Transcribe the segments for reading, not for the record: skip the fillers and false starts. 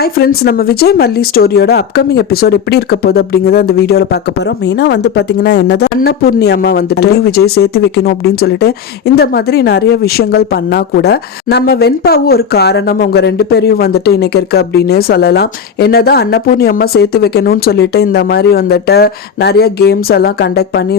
Hi friends, நம்ம விஜய் மல்லி ஸ்டோரியோட upcoming episode எப்படி இருக்க போகுது அப்படிங்கிறத அந்த வீடியோவில் பார்க்க போகிறோம். மெயினாக வந்து பார்த்தீங்கன்னா என்னதான் அன்னபூர்ணி அம்மா வந்துட்டு விஜய் சேர்த்து வைக்கணும் அப்படின்னு சொல்லிட்டு இந்த மாதிரி நிறைய விஷயங்கள் பண்ணால் கூட நம்ம வெண்பாவும் ஒரு காரணம் அவங்க ரெண்டு பேரையும் வந்துட்டு இன்னைக்கு இருக்கு அப்படின்னே சொல்லலாம். என்னதான் அன்னபூர்ணி அம்மா சேர்த்து வைக்கணும்னு சொல்லிட்டு இந்த மாதிரி வந்துட்டு நிறைய கேம்ஸ் எல்லாம் கண்டக்ட் பண்ணி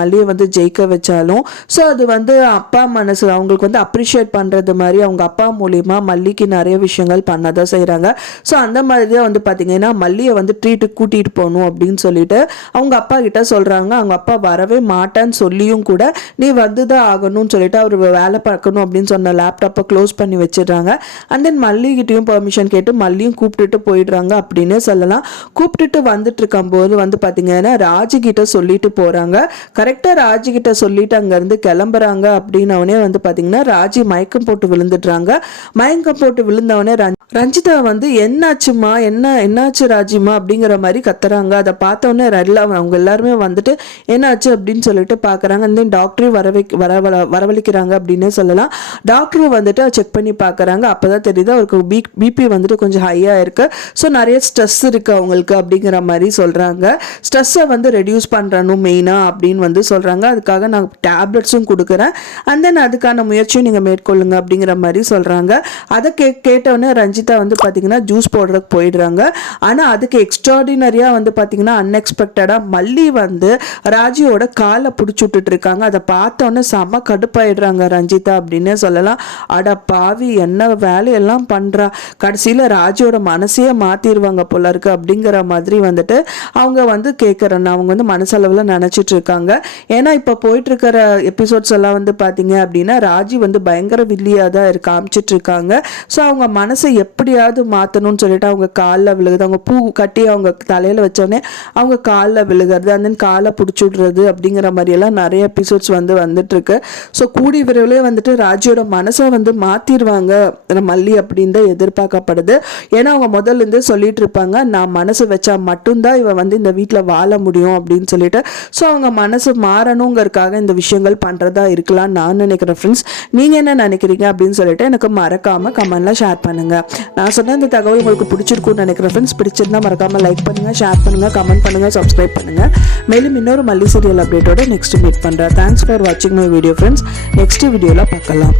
மல்லியை வந்து ஜெயிக்க வச்சாலும் ஸோ அது வந்து அப்பா மனசு அவங்களுக்கு வந்து அப்ரிஷியேட் பண்ணுறது மாதிரி அவங்க அப்பா மூலியமா மல்லிக்கு நிறைய விஷயங்கள் பண்ணதான் செய்கிறாங்க. ஸோ அந்த மாதிரி தான் வந்து பார்த்தீங்கன்னா மல்லியை வந்து ட்ரீட்டுக்கு கூட்டிகிட்டு போகணும் அப்படின்னு சொல்லிட்டு அவங்க அப்பா கிட்ட சொல்கிறாங்க. அவங்க அப்பா வரவே மாட்டேன்னு சொல்லியும் கூட நீ வந்து தான் ஆகணும்னு சொல்லிட்டு அவர் வேலை பார்க்கணும் அப்படின்னு சொன்ன லேப்டாப்பை க்ளோஸ் பண்ணி வச்சிடுறாங்க. அண்ட் தென் மல்லிகிட்டையும் பெர்மிஷன் கேட்டு மல்லியும் கூப்பிட்டுட்டு போயிடுறாங்க அப்படின்னே சொல்லலாம். கூப்பிட்டுட்டு வந்துட்டு இருக்கும்போது வந்து பார்த்தீங்கன்னா ராஜிகிட்ட சொல்லிட்டு போகிறாங்க. கரெக்டாக ராஜிகிட்ட சொல்லிட்டு அங்கேருந்து கிளம்புறாங்க. அப்படின்னவனே வந்து பார்த்தீங்கன்னா ராஜி மயக்கம் போட்டு விழுந்துடுறாங்க. மயக்கம் போட்டு விழுந்தவனே ரஞ்சிதா வந்து என்னாச்சுமா என்னாச்சு ராஜிமா அப்படிங்கிற மாதிரி கத்துறாங்க. அதை பார்த்தோன்னே அவங்க எல்லாருமே வந்துட்டு என்னாச்சு அப்படின்னு சொல்லிட்டு பார்க்குறாங்க. அந்த டாக்டரையும் வரவழைக்கிறாங்க அப்படின்னே சொல்லலாம். டாக்டரும் வந்துட்டு செக் பண்ணி பார்க்குறாங்க. அப்போ தான் தெரியுது அவருக்கு பிபி வந்துட்டு கொஞ்சம் ஹையாக இருக்குது. ஸோ நிறைய ஸ்ட்ரெஸ் இருக்குது அவங்களுக்கு அப்படிங்கிற மாதிரி சொல்கிறாங்க. ஸ்ட்ரெஸ்ஸை வந்து ரெடியூஸ் பண்ணுறணும் மெயினாக அப்படின்னு வந்து சொல்கிறாங்க. அதுக்காக நான் டேப்லெட்ஸும் கொடுக்குறேன். அண்ட் தென் அதுக்கான முயற்சியும் நீங்கள் மேற்கொள்ளுங்க அப்படிங்கிற மாதிரி சொல்கிறாங்க. அதை கேட்டவுடனே ரஞ்சிதா வந்து பார்த்தீங்கன்னா ஜூஸ் போடுறதுக்கு போயிடுறாங்க. ஆனால் அதுக்கு எக்ஸ்ட்ராடினரியாக வந்து பார்த்தீங்கன்னா அன்எக்ஸ்பெக்டடாக மல்லி வந்து ராஜியோட காலை பிடிச்சி விட்டுட்டு இருக்காங்க. அதை பார்த்தோன்னே செம கடுப்பாயிடுறாங்க ரஞ்சிதா அப்படின்னே சொல்லலாம். அட பாவி என்ன வேலையெல்லாம் பண்ணுறா, கடைசியில் ராஜியோட மனசையே மாற்றிடுவாங்க போல இருக்கு அப்படிங்கிற மாதிரி வந்துட்டு அவங்க வந்து கேட்குறேன். அவங்க வந்து மனசளவில் நினச்சிட்டு இருக்காங்க. ஏன்னா இப்போ போயிட்டு இருக்கிற எபிசோட்ஸ் எல்லாம் வந்து பார்த்தீங்க அப்படின்னா ராஜி வந்து பயங்கர வில்லியாக தான் காமிச்சிட்டு இருக்காங்க. ஸோ அவங்க மனசை எப்படியாவது மாற்றணும்னு சொல்லிட்டு அவங்க காலில் விழுகுது. அவங்க பூ கட்டி அவங்க தலையில் வச்சோடனே அவங்க காலில் விழுகிறது, அந்த காலை பிடிச்சி விடுறது அப்படிங்கிற மாதிரியெல்லாம் நிறைய எபிசோட்ஸ் வந்து வந்துட்டு இருக்கு. ஸோ கூடி விரைவிலே வந்துட்டு ராஜியோட மனசை வந்து மாற்றிடுவாங்க மல்லி அப்படின்னு தான் எதிர்பார்க்கப்படுது. ஏன்னா அவங்க முதல்ல இருந்து சொல்லிட்டு இருப்பாங்க, நான் மனசு வச்சா மட்டும்தான் இவன் வந்து இந்த வீட்டில் வாழ முடியும் அப்படின்னு சொல்லிட்டு. ஸோ அவங்க மனசு மாறணுங்கிறதுக்காக இந்த விஷயங்கள் பண்ணுறதா இருக்கலாம்னு நான் நினைக்கிறேன். ஃப்ரெண்ட்ஸ், நீங்கள் என்ன நினைக்கிறீங்க அப்படின்னு சொல்லிட்டு எனக்கு மறக்காமல் கமெண்ட்ல ஷேர் பண்ணுங்க. நான் சொன்ன இந்த தகவல் உங்களுக்கு பிடிச்சிருக்கும்னு நினைக்கிறேன். ஃப்ரெண்ட்ஸ், பிடிச்சிருந்தா மறக்காமல் லைக் பண்ணுங்கள், ஷேர் பண்ணுங்கள், கமெண்ட் பண்ணுங்கள், சப்ஸ்கிரைப் பண்ணுங்கள். மேலும் இன்னொரு மல்லி சீரியல் அப்டேட்டோட நெக்ஸ்ட் மீட் பண்ணுறேன். தேங்க்ஸ் ஃபார் வாட்சிங் மை வீடியோ ஃப்ரெண்ட்ஸ். நெக்ஸ்ட் வீடியோவில் பார்க்கலாம்.